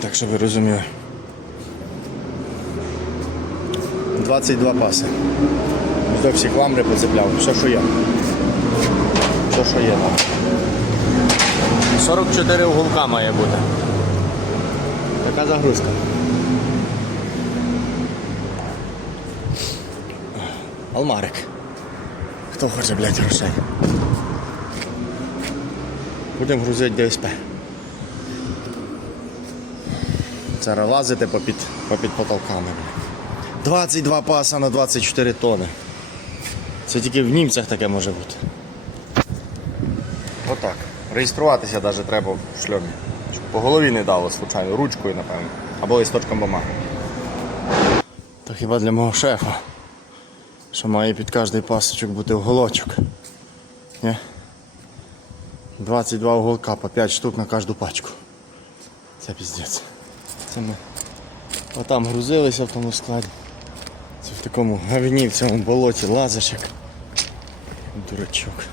Так що ви розуміли. 22 паси. Ось всі кламри поцепляв, все, що є. Все, що є 44 уголка має бути. Така загрузка. Алмарик. Хто хоче, блядь, грошей? Будемо грузити ДСП. Зараз лазити попід, попід потолками. 22 паса на 24 тони. Це тільки в німцях таке може бути. Отак. Реєструватися навіть треба в шльомі. Щоб по голові не дало, случайно, ручкою, напевно. Або листочком бумаги. То хіба для мого шефа, що має під кожний пасочок бути уголочок. Ні? 22 уголка по 5 штук на кожну пачку. Це піздець. Ми отам грузилися в тому складі. Це в такому гавіні, в цьому болоті лазиш як дурачок.